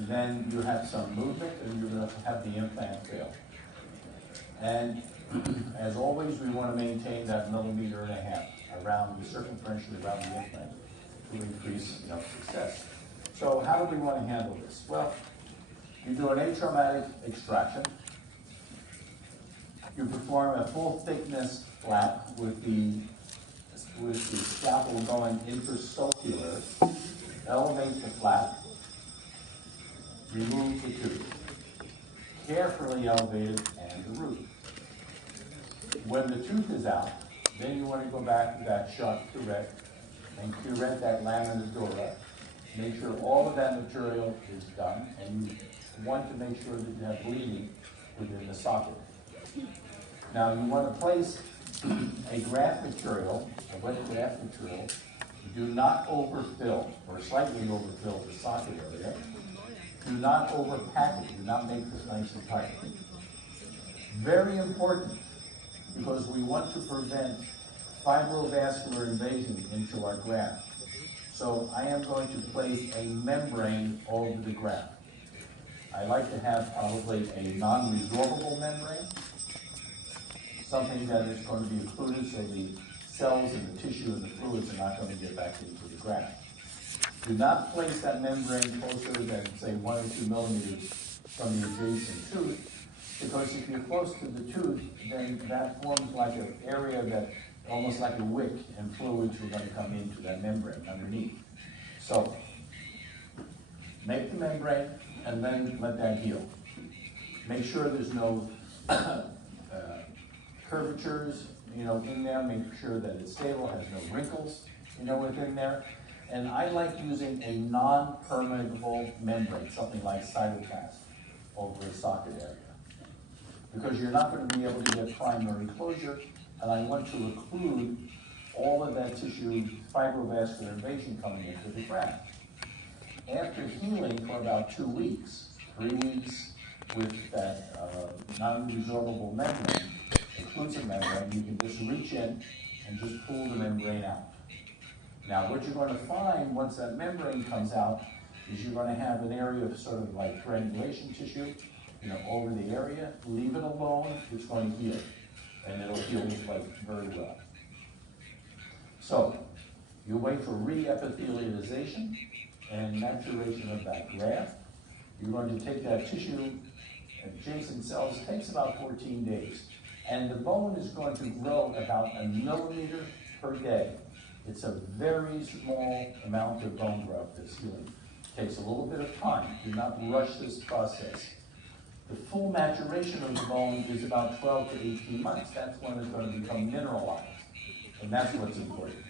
and then you have some movement, and you're going to have the implant fail. And as always, we want to maintain that 1.5 millimeters around the circumferentially around the implant to increase success. So how do we want to handle this? Well, you do an atraumatic extraction. You perform a full thickness flap with the scalpel going intrasulcular. Elevate the flap. Remove the tooth. Carefully elevate it and the root. When the tooth is out, then you want to go back to that sharp curette and curette that lamina dura. Make sure all of that material is done, and you want to make sure that you have bleeding within the socket. Now you want to place a graft material, a wet graft material. Do not overfill or slightly overfill the socket area. Do not overpack it. Do not make this nice and tight. Very important, because we want to prevent fibrovascular invasion into our graft. So I am going to place a membrane over the graft. I like to have probably a non-resorbable membrane, something that is going to be occluded so the cells and the tissue and the fluids are not going to get back into the graft. Do not place that membrane closer than, say, 1 or 2 millimeters from the adjacent tooth, because if you're close to the tooth, then that forms like an area that, almost like a wick, and fluids are going to come into that membrane underneath. So, make the membrane, and then let that heal. Make sure there's no curvatures, in there. Make sure that it's stable, has no wrinkles, within there. And I like using a non-permeable membrane, something like cytoplast, over a socket area, because you're not going to be able to get primary closure, and I want to occlude all of that tissue fibrovascular invasion coming into the graft. After healing for about 2 weeks, 3 weeks with that non-resorbable membrane, occlusive membrane, you can just reach in and just pull the membrane out. Now, what you're going to find once that membrane comes out is you're going to have an area of sort of like granulation tissue, over the area. Leave it alone, it's going to heal, and it'll heal very well. So, you wait for re-epithelialization and maturation of that graft. You're going to take that tissue, adjacent cells. It takes about 14 days. And the bone is going to grow about 1 millimeter per day. It's a very small amount of bone growth that's healing. It takes a little bit of time. Do not rush this process. The full maturation of the bone is about 12 to 18 months. That's when it's going to become mineralized. And that's what's important.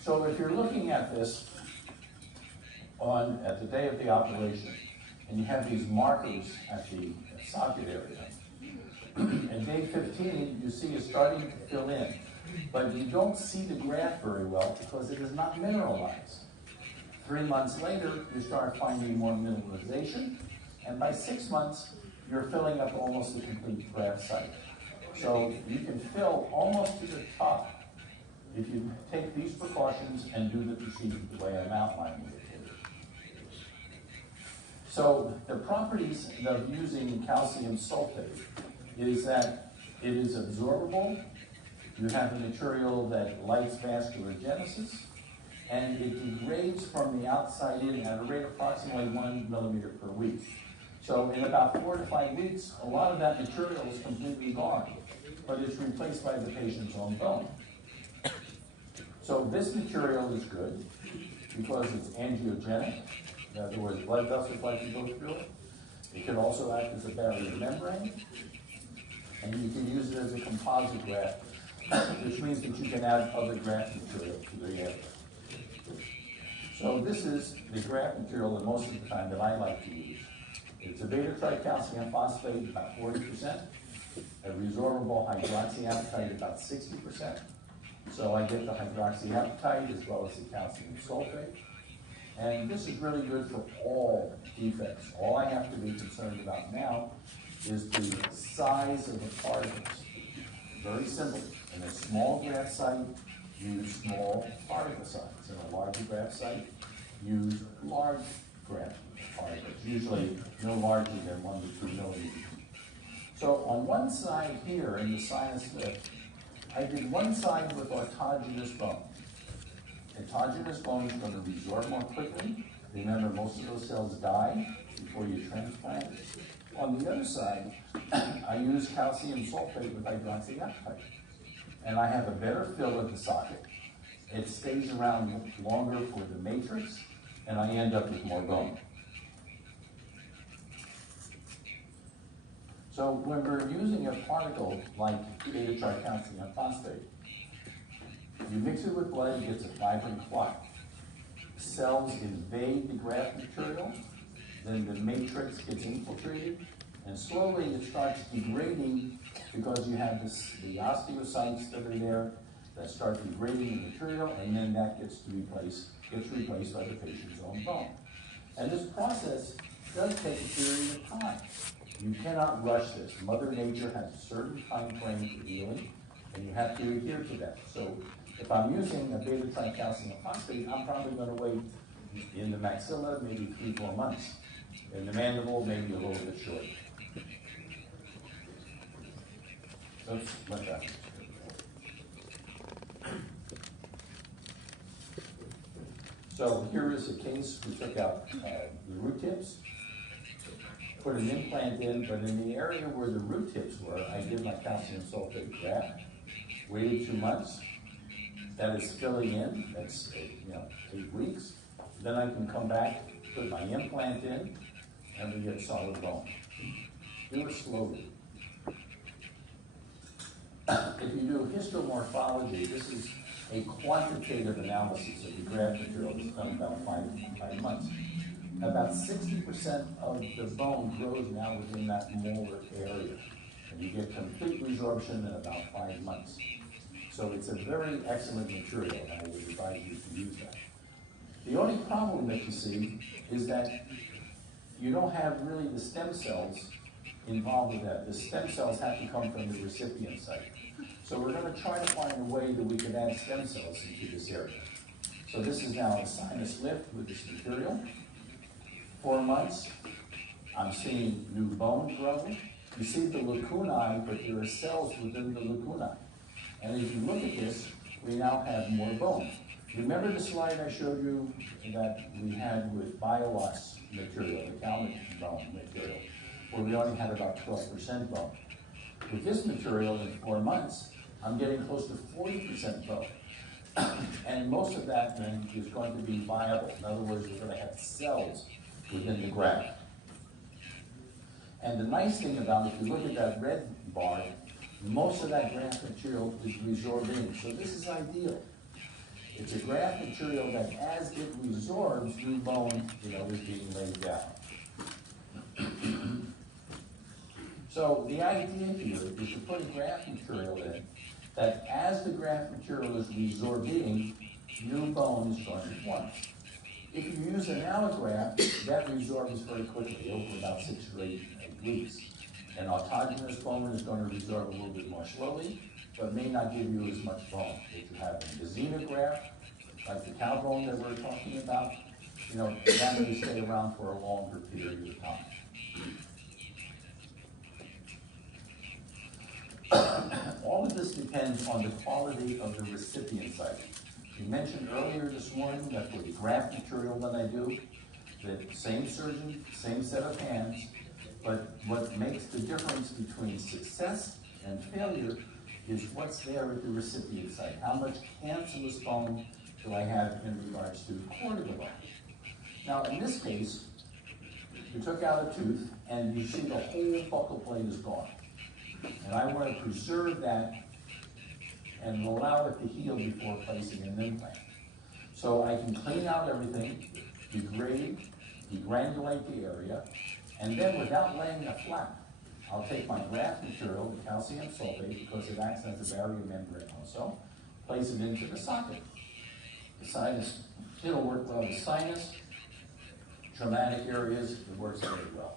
So if you're looking at this at the day of the operation, and you have these markers at the socket area, and day 15, you see it's starting to fill in. But you don't see the graft very well because it is not mineralized. 3 months later, you start finding more mineralization, and by 6 months, you're filling up almost the complete graft site. So you can fill almost to the top if you take these precautions and do the procedure the way I'm outlining it here. So the properties of using calcium sulfate is that it is absorbable. You have a material that lights vasculogenesis, and it degrades from the outside in at a rate of approximately 1 millimeter per week. So in about 4 to 5 weeks, a lot of that material is completely gone, but it's replaced by the patient's own bone. So this material is good because it's angiogenic. In other words, blood vessels like to go through it. It can also act as a barrier membrane, and you can use it as a composite graft, which means that you can add other graft material to the area. So this is the graft material that most of the time that I like to use. It's a beta-tricalcium phosphate, about 40%, a resorbable hydroxyapatite, about 60%. So I get the hydroxyapatite as well as the calcium sulfate. And this is really good for all defects. All I have to be concerned about now is the size of the particles. Very simple. In a small graft site, use small particle size. In a larger graft site, use large graft particles, usually no larger than 1 to 2 millimeters. So on one side here in the sinus lift, I did one side with autogenous bone. Autogenous bone is going to resorb more quickly. Remember, most of those cells die before you transplant. On the other side, I use calcium sulfate with hydroxyapatite. And I have a better fill at the socket. It stays around longer for the matrix, and I end up with more bone. So when we're using a particle like beta-tricalcium phosphate, you mix it with blood, it gets a fibrin clot. Cells invade the graft material, then the matrix gets infiltrated, and slowly it starts degrading because you have the osteocytes that are there that start degrading the material, and then that gets replaced by the patient's own bone. And this process does take a period of time. You cannot rush this. Mother Nature has a certain time frame for healing, and you have to adhere to that. So if I'm using a beta-tricalcium phosphate, I'm probably going to wait in the maxilla maybe 3-4 months. In the mandible, maybe a little bit short. Oops, like that. So here is a case. We took out the root tips, put an implant in, but in the area where the root tips were, I did my calcium sulfate graft, waited 2 months. That is filling in. That's 8 weeks. Then I can come back, put my implant in, and we get solid bone. Do it slowly. If you do histomorphology, this is a quantitative analysis of the graft material that's done about 5 months. About 60% of the bone grows now within that molar area, and you get complete resorption in about 5 months. So it's a very excellent material, and I would advise you to use that. The only problem that you see is that you don't have really the stem cells involved with that. The stem cells have to come from the recipient site. So we're going to try to find a way that we can add stem cells into this area. So this is now a sinus lift with this material. 4 months, I'm seeing new bone growing. You see the lacunae, but there are cells within the lacunae. And as you look at this, we now have more bone. Remember the slide I showed you that we had with BioOS material, the Calvin bone material, where we only had about 12% bone. With this material in 4 months, I'm getting close to 40% bone. And most of that then is going to be viable. In other words, we're going to have cells within the graft. And the nice thing about it, if you look at that red bar, most of that graft material is resorbing. So this is ideal. It's a graft material that as it resorbs, new bone is being laid down. So the idea here is to put a graft material in that as the graft material is resorbing, new bone is going to form. If you use an allograft, that resorbs very quickly, over about 6 or 8 weeks. An autogenous bone is going to resorb a little bit more slowly, but may not give you as much bone. If you have a xenograft, like the cow bone that we're talking about, that may stay around for a longer period of time. All of this depends on the quality of the recipient site. We mentioned earlier this morning that for the graft material that I do, the same surgeon, same set of hands, but what makes the difference between success and failure is what's there at the recipient site. How much cancellous bone do I have in regards to cortical bone? Now, in this case, you took out a tooth, and you see the whole buccal plate is gone. And I want to preserve that and allow it to heal before placing an implant. So I can clean out everything, degrade, degranulate the area, and then without laying it flat, I'll take my graft material, the calcium sulfate, because it acts as a barrier membrane also, place it into the socket. The sinus, it'll work well with sinus, traumatic areas, it works very well.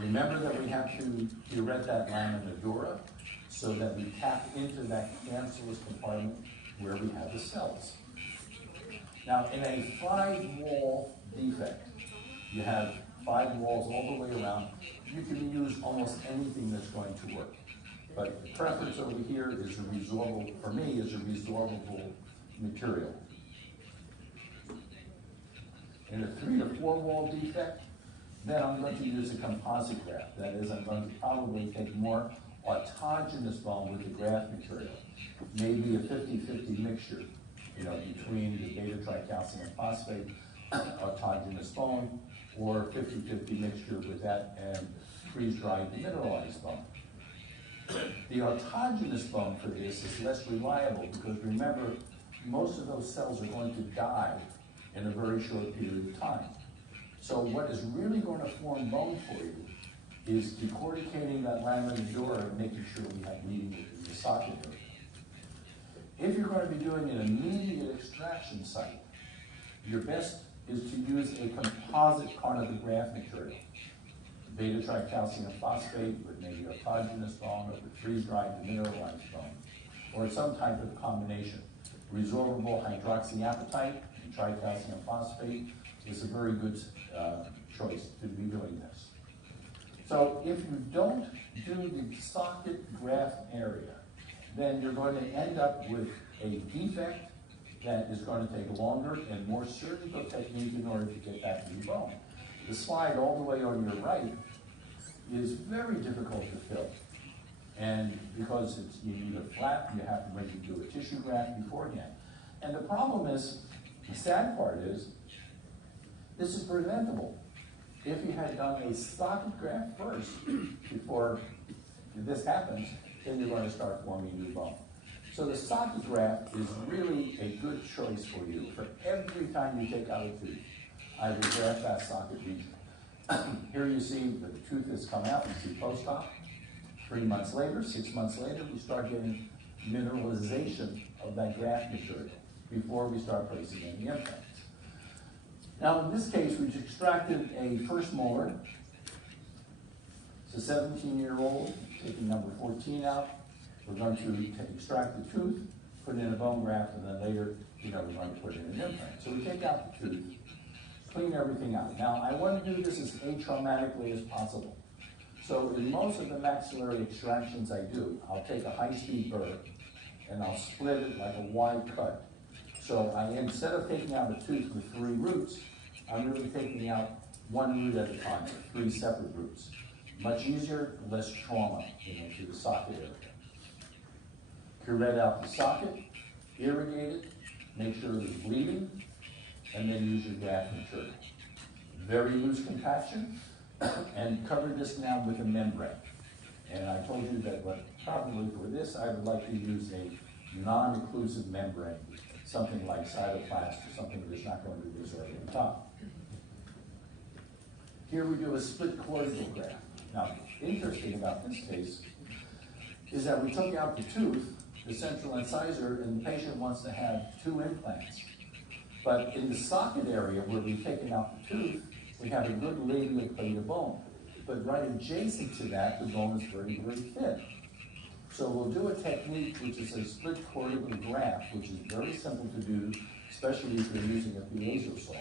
Remember that we have to curette that lamina dura so that we tap into that cancellous compartment where we have the cells. Now, in a 5-wall defect, You have 5 walls all the way around. You can use almost anything that's going to work. But the preference over here is a resorbable, for me, is a resorbable material. In a 3 to 4 wall defect, then I'm going to use a composite graft. That is, I'm going to probably take more autogenous bone with the graft material. Maybe a 50-50 mixture, between the beta-tricalcium phosphate autogenous bone, or 50-50 mixture with that and freeze-dried demineralized bone. The autogenous bone for this is less reliable because remember, most of those cells are going to die in a very short period of time. So what is really going to form bone for you is decorticating that lamina dura and making sure we have bleeding within the socket area. If you're going to be doing an immediate extraction site, your best is to use a composite carnot-graft material. Beta-tricalcium phosphate with maybe autogenous bone or with freeze-dried demineralized bone, or some type of combination. Resorbable hydroxyapatite and tricalcium phosphate is a very good choice to be doing this. So if you don't do the socket graft area, then you're going to end up with a defect that is going to take longer and more surgical technique in order to get back to your bone. The slide all the way on your right is very difficult to fill. And because you need a flap, you have to maybe do a tissue graft beforehand. And the problem is, the sad part is, this is preventable. If you had done a socket graft first before this happens, then you're going to start forming new bone. So the socket graft is really a good choice for you. For every time you take out a tooth, I would graft that socket region. Here you see that the tooth has come out, you see post-op. 3 months later, 6 months later, we start getting mineralization of that graft material before we start placing any implants. Now in this case, we've extracted a first molar. It's a 17-year-old, taking number 14 out. We're going to extract the tooth, put in a bone graft, and then later, we're going to put in an implant. So we take out the tooth, clean everything out. Now, I want to do this as atraumatically as possible. So in most of the maxillary extractions I do, I'll take a high-speed burr and I'll split it like a wide cut. So instead of taking out a tooth with 3 roots, I'm really taking out 1 root at a time, 3 separate roots. Much easier, less trauma, to the socket area. Curette out the socket, irrigate it, make sure there's bleeding, and then use your graft material. Very loose compaction, and cover this now with a membrane. And I told you that probably for this, I would like to use a non-occlusive membrane, something like cytoplast or something that's not going to resorb on top. Here we do a split cortical graft. Now, interesting about this case is that we took out the tooth, the central incisor, and the patient wants to have 2 implants. But in the socket area where we've taken out the tooth, we have a good labial plate of bone. But right adjacent to that, the bone is very, very thin. So we'll do a technique which is a split cortical graft, which is very simple to do, especially if you're using a piezo saw.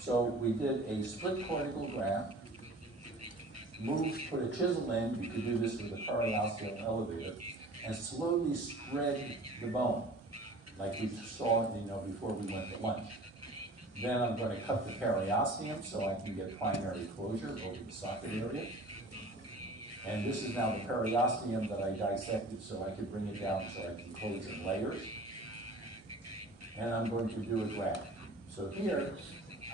So we did a split cortical graft, put a chisel in, you could do this with a periosteal elevator, and slowly spread the bone, like we saw before we went to lunch. Then I'm going to cut the periosteum so I can get primary closure over the socket area. And this is now the periosteum that I dissected so I could bring it down so I can close in layers. And I'm going to do a graft. So here,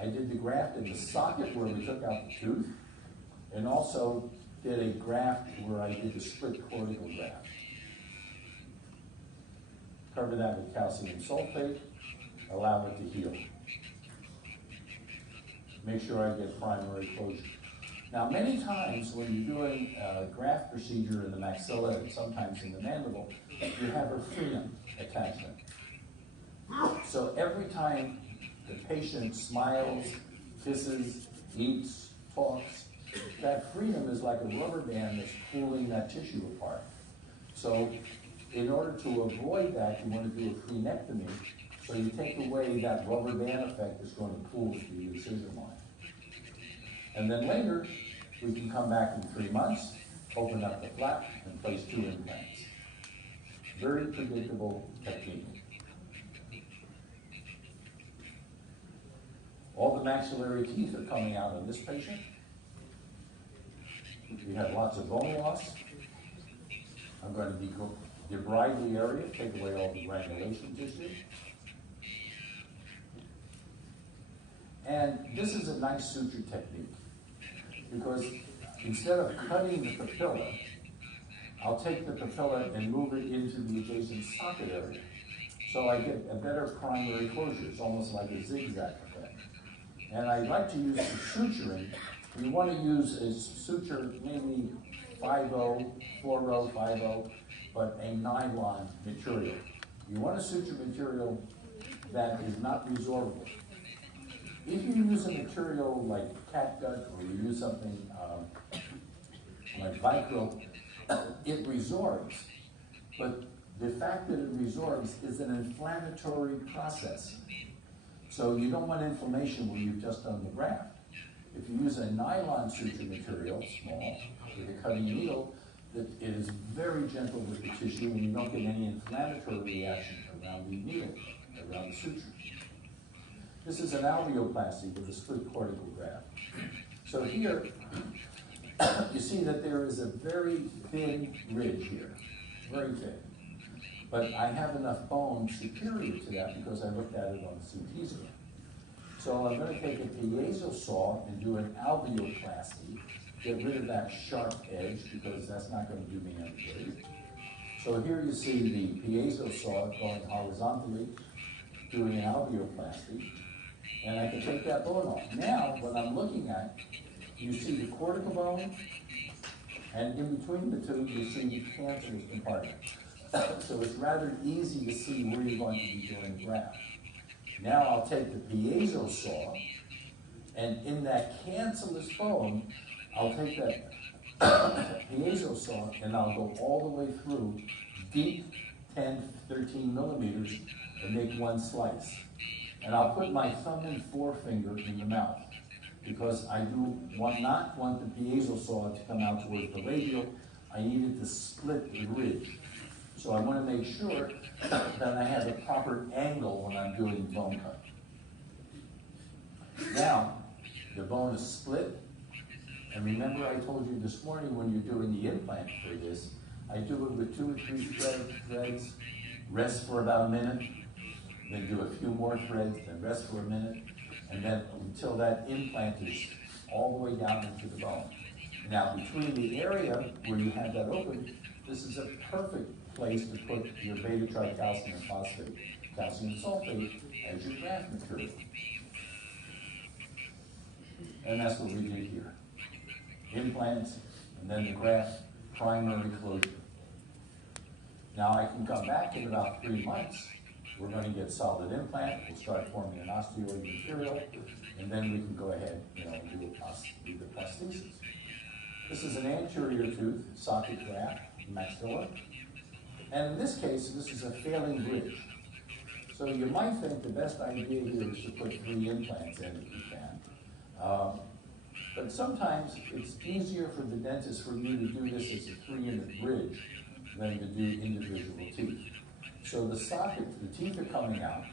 I did the graft in the socket where we took out the tooth, and also did a graft where I did the split cortical graft. Cover that with calcium sulfate, allow it to heal. Make sure I get primary closure. Now, many times when you're doing a graft procedure in the maxilla and sometimes in the mandible, you have a frenum attachment. So every time the patient smiles, kisses, eats, talks, that frenum is like a rubber band that's pulling that tissue apart. So in order to avoid that, you want to do a frenectomy, so you take away that rubber band effect that's going to pull the incision line. And then later, we can come back in 3 months, open up the flap, and place 2 implants. Very predictable technique. All the maxillary teeth are coming out on this patient. We have lots of bone loss. I'm going to debride the area, take away all the granulation tissue. And this is a nice suture technique because instead of cutting the papilla, I'll take the papilla and move it into the adjacent socket area. So I get a better primary closure. It's almost like a zigzag effect. And I like to use for suturing. You want to use a suture maybe 5-0, 4-0, 5-0, but a nylon material. You want a suture material that is not resorbable. If you use a material like catgut or you use something like Vicryl, it resorbs. But the fact that it resorbs is an inflammatory process. So you don't want inflammation when you've just done the graft. If you use a nylon suture material, small, with a cutting needle, that is very gentle with the tissue and you don't get any inflammatory reaction around the needle, around the suture. This is an alveoplasty with a split cortical graft. So here, you see that there is a very thin ridge here, very thin. But I have enough bone superior to that because I looked at it on the CT scan. So I'm going to take a piezo saw and do an alveoplasty, get rid of that sharp edge because that's not going to do me any good. So here you see the piezo saw going horizontally, doing an alveoplasty, and I can take that bone off. Now, what I'm looking at, you see the cortical bone, and in between the two, you see the cancerous compartment. So it's rather easy to see where you're going to be doing the graft. Now I'll take the piezo saw, and in that cancellous bone, I'll take that piezo saw and I'll go all the way through, deep 10, 13 millimeters, and make one slice. And I'll put my thumb and forefinger in the mouth because I do not want the piezo saw to come out towards the labial. I need it to split the ridge. So I want to make sure that I have a proper angle when I'm doing bone cut. Now, the bone is split. And remember I told you this morning when you're doing the implant for this, I do it with 2 or 3 threads, rest for about a minute, then do a few more threads, then rest for a minute, and then until that implant is all the way down into the bone. Now, between the area where you have that open, this is a perfect place to put your beta-tricalcium phosphate, calcium sulfate, as your graft material. And that's what we did here. Implants, and then the graft, primary closure. Now I can come back in about 3 months. We're going to get solid implant. We'll start forming an osteoid material, and then we can go ahead, and do the prosthesis. This is an anterior tooth, socket graft, maxilla. And in this case, this is a failing bridge. So you might think the best idea here is to put 3 implants in if you can. But sometimes it's easier for the dentist for you to do this as a 3-unit bridge than to do individual teeth. So the socket, the teeth are coming out,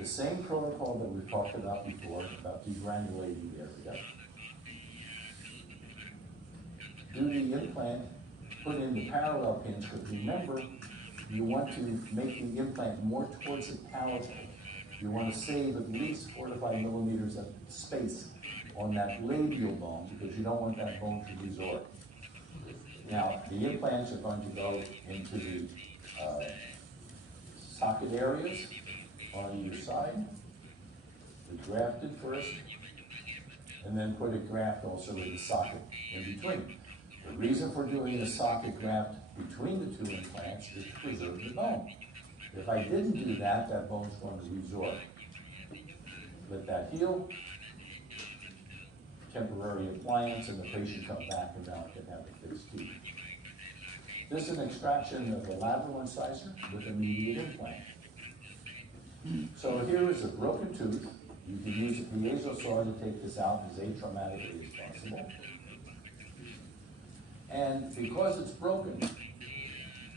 the same protocol that we've talked about before, about degranulating the area. Do the implant, put in the parallel pins, but remember, you want to make the implant more towards the palatal. You want to save at least 4 to 5 millimeters of space on that labial bone because you don't want that bone to resorb. Now, the implants are going to go into the socket areas on either side. We grafted first, and then put a graft also in the socket in between. The reason for doing the socket graft between the 2 implants is to preserve the bone. If I didn't do that, that bone's going to resorb. Let that heal. Temporary appliance, and the patient comes back and now can have a fixed teeth. This is an extraction of a lateral incisor with immediate implant. So here is a broken tooth You can use a piezo saw to take this out as atraumatically as possible. And because it's broken,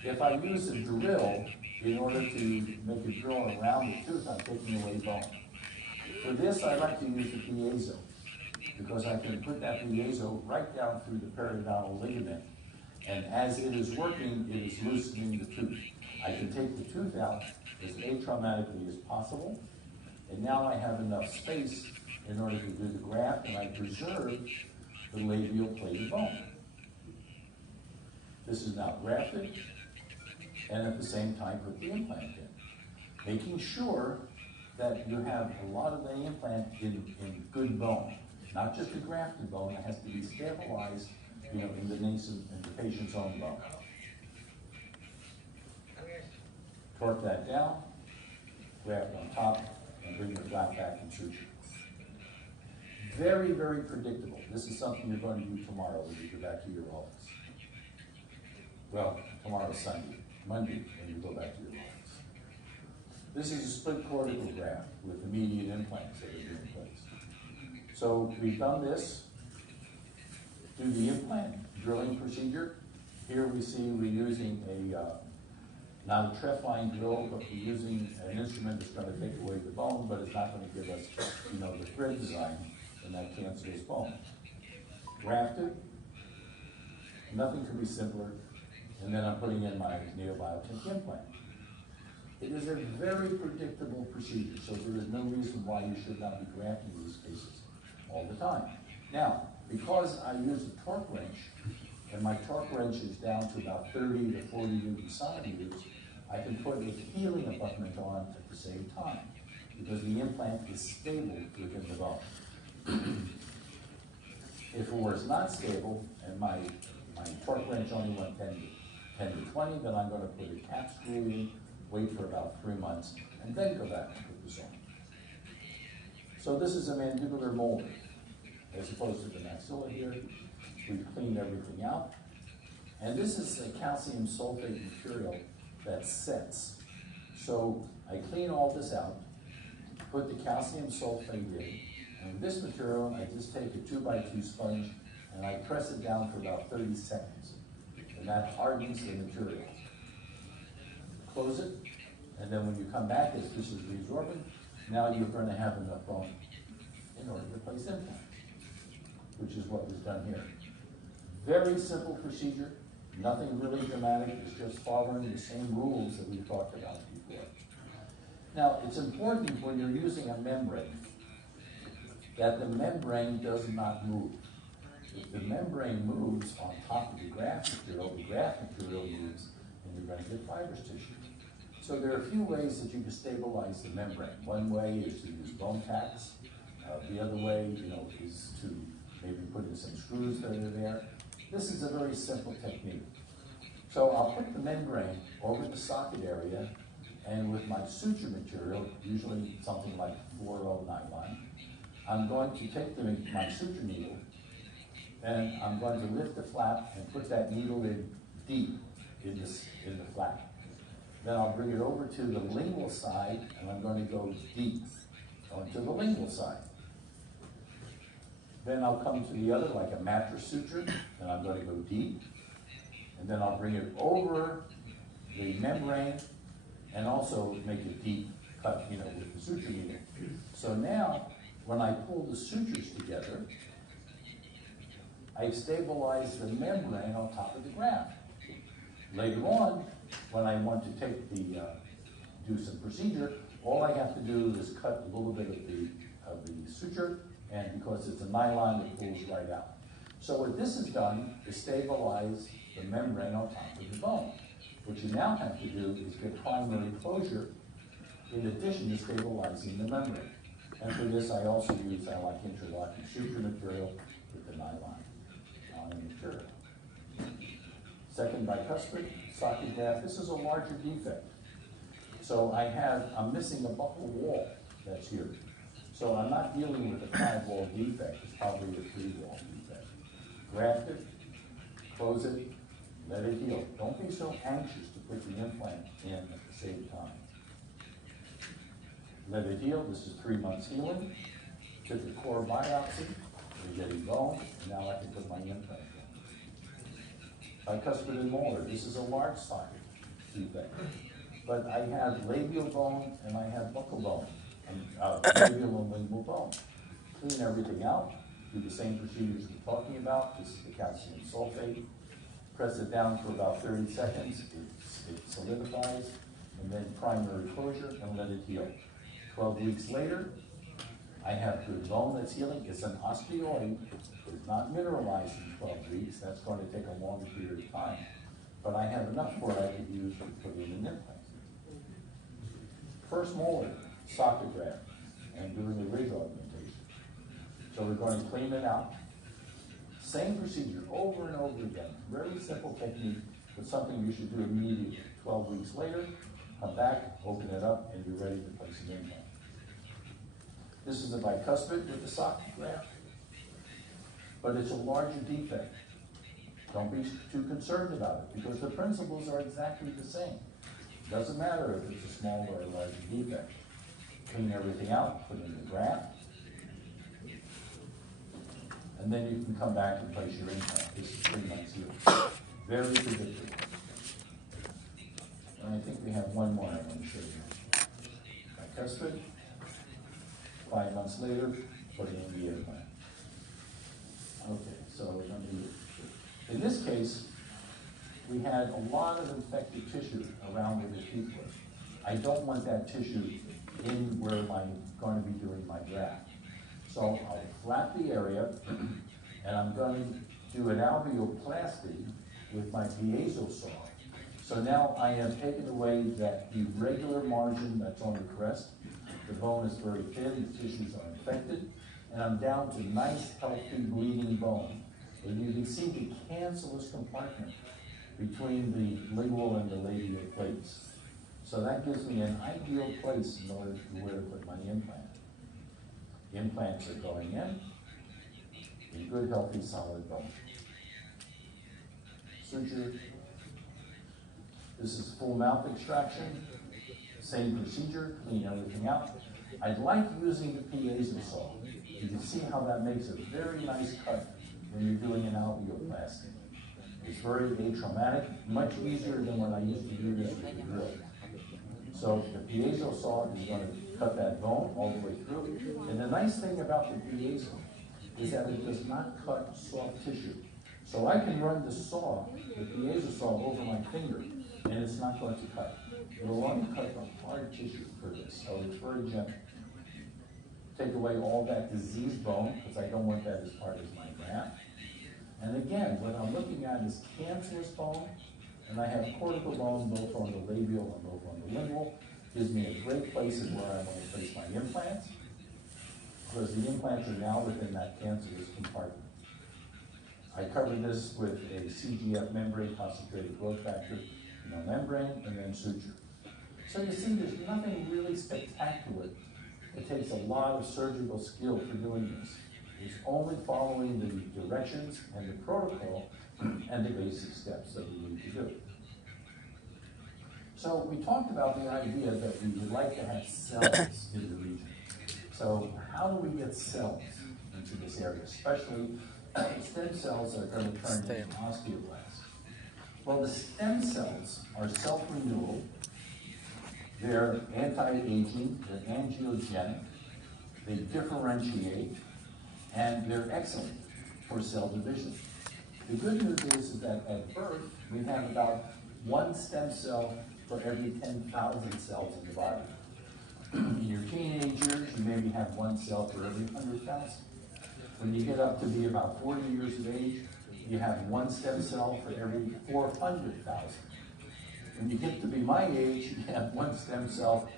if I use a drill in order to make a drill around the tooth, I'm taking away bone. For this, I like to use the piezo because I can put that piezo right down through the periodontal ligament, and as it is working, it is loosening the tooth. I can take the tooth out as atraumatically as possible, and now I have enough space in order to do the graft, and I preserve the labial plated bone. This is now grafted, and at the same time put the implant in, making sure that you have a lot of the implant in good bone, not just a grafted bone. It has to be stabilized, in the patient's own bone. Torque that down, graft on top, and bring the flap back and suture. Very, very predictable. This is something you're going to do tomorrow when you go back to your office. Well, tomorrow's Sunday. Monday when you go back to your office. This is a split cortical graft with immediate implants that are being placed. So we've done this, do the implant drilling procedure. Here we see we're using not a trephine drill, but we're using an instrument that's going to take away the bone, but it's not going to give us, the thread design in that cancerous bone. Grafted, nothing could be simpler, and then I'm putting in my neobiotech implant. It is a very predictable procedure, so there is no reason why you should not be grafting these cases all the time. Now, because I use a torque wrench, and my torque wrench is down to about 30 to 40 Newton centimeters, I can put a healing abutment on at the same time, because the implant is stable within the bone. If it was not stable, and my torque wrench only went 10 to 20, then I'm going to put a cap screw in, wait for about 3 months, and then go back and put this on. So this is a mandibular mold, as opposed to the maxilla here. We've cleaned everything out. And this is a calcium sulfate material that sets. So I clean all this out, put the calcium sulfate in, and with this material, I just take a 2x2 sponge and I press it down for about 30 seconds. And that hardens the material. Close it, and then when you come back, as this is resorbent, now you're going to have enough bone in order to place implants, which is what was done here. Very simple procedure, nothing really dramatic, it's just following the same rules that we've talked about before. Now, it's important when you're using a membrane that the membrane does not move. If the membrane moves on top of the graft material moves, and you're going to get fibrous tissue. So there are a few ways that you can stabilize the membrane. One way is to use bone tacks. The other way, is to maybe put in some screws that are there. This is a very simple technique. So I'll put the membrane over the socket area, and with my suture material, usually something like 4-0 nylon, I'm going to take my suture needle, and I'm going to lift the flap and put that needle in deep in the flap. Then I'll bring it over to the lingual side, and I'm going to go deep onto the lingual side. Then I'll come to the other, like a mattress suture, and I'm going to go deep. And then I'll bring it over the membrane, and also make a deep cut, with the suture needle. So now, when I pull the sutures together, I stabilize the membrane on top of the graft. Later on, when I want to take do some procedure, all I have to do is cut a little bit of the suture, and because it's a nylon, it pulls right out. So what this has done is stabilize the membrane on top of the bone. What you now have to do is get primary closure in addition to stabilizing the membrane. And for this, I also use like interlocking suture material with the nylon on the material. Second bicuspid socket graft. This is a larger defect. So I'm missing a buccal wall that's here. So I'm not dealing with a 5-wall defect. It's probably a 3-wall defect. Graft it, close it, let it heal. Don't be so anxious to put the implant in at the same time. let it heal. This is 3 months healing. Took a core biopsy, spaghetti bone, and now I can put my implant in. Bicuspid and molar, this is a large socket defect. But I have labial bone and I have buccal bone, and labial and lingual bone. Clean everything out, do the same procedures we're talking about. This is the calcium sulfate. Press it down for about 30 seconds, it solidifies, and then primary closure and let it heal. 12 weeks later, I have good bone that's healing. It's an osteoid. It's not mineralized in 12 weeks. That's going to take a longer period of time. But I have enough for it I could use to put in an implant. First molar, socket graft, and doing a ridge augmentation. So we're going to clean it out. Same procedure over and over again. Very simple technique, but something you should do immediately. 12 weeks later, come back, open it up, and you're ready to place an implant. This is a bicuspid with the socket graft, but it's a larger defect. Don't be too concerned about it, because the principles are exactly the same. Doesn't matter if it's a small or a larger defect. Clean everything out, put in the graft, and then you can come back and place your implant. This is 3 months here. Very predictable. And I think we have one more I want to show you. Bicuspid. 5 months later, putting in the implant. Okay, so in this case, we had a lot of infected tissue around where the teeth were. I don't want that tissue in where I'm going to be doing my graft. So I'll flap the area, and I'm going to do an alveoplasty with my piezo saw. So now I have taken away that irregular margin that's on the crest. The bone is very thin, the tissues are infected, and I'm down to nice, healthy, bleeding bone. And you can see the cancellous compartment between the lingual and the labial plates. So that gives me an ideal place in order to where to put my implant. Implants are going in good, healthy, solid bone. Suture. This is full mouth extraction. Same procedure, clean everything out. I like using the piezo saw. You can see how that makes a very nice cut when you're doing an alveoplasty. It's very atraumatic, much easier than when I used to do this with the drill. So the piezo saw is going to cut that bone all the way through. And the nice thing about the piezo is that it does not cut soft tissue. So I can run the piezo saw over my finger, and it's not going to cut. It will only cut the hard tissue for this, so it's very gentle. Take away all that diseased bone, because I don't want that as part of my graft. And again, what I'm looking at is cancellous bone, and I have cortical bone both on the labial and both on the lingual. Gives me a great place where I want to place my implants, because the implants are now within that cancellous compartment. I covered this with a CGF membrane, concentrated growth factor, membrane, and then suture. So you see, there's nothing really spectacular. It takes a lot of surgical skill for doing this. It's only following the directions and the protocol and the basic steps that we need to do. So we talked about the idea that we would like to have cells in the region. So how do we get cells into this area, especially stem cells that are going to turn into osteoblasts? Well, the stem cells are self-renewal. They're anti-aging, they're angiogenic, they differentiate, and they're excellent for cell division. The good news is that at birth, we have about 1 stem cell for every 10,000 cells in the body. In your teenage years, you maybe have 1 cell for every 100,000. When you get up to be about 40 years of age, you have 1 stem cell for every 400,000. When you get to be my age, you have 1 stem cell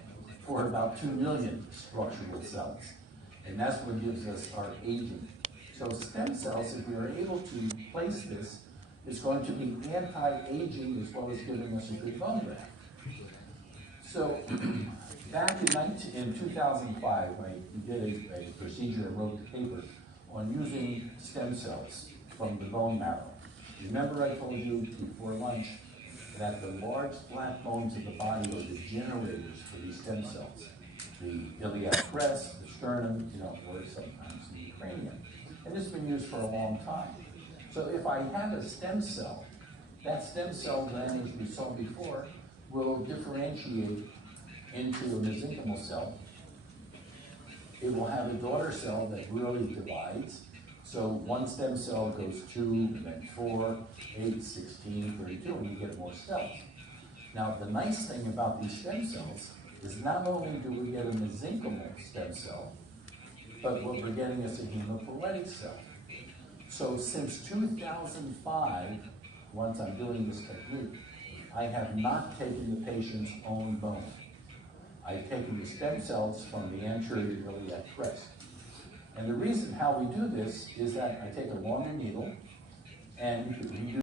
for about 2 million structural cells. And that's what gives us our aging. So stem cells, if we are able to place this, is going to be anti-aging as well as giving us a good bone graft. So back in 2005, I did a procedure and wrote the paper on using stem cells from the bone marrow. Remember I told you before lunch that the large flat bones of the body are the generators for these stem cells. the iliac crest, the sternum, or sometimes the cranium. And this has been used for a long time. So if I have a stem cell, that stem cell then, as we saw before, will differentiate into a mesenchymal cell. It will have a daughter cell that really divides. So one stem cell goes 2, and then 4, 8, 16, 32, and you get more cells. Now, the nice thing about these stem cells is not only do we get a mesenchymal stem cell, but what we're getting is a hematopoietic cell. So since 2005, once I'm doing this technique, I have not taken the patient's own bone. I've taken the stem cells from the anterior iliac crest. And the reason how we do this is that I take a longer needle and we do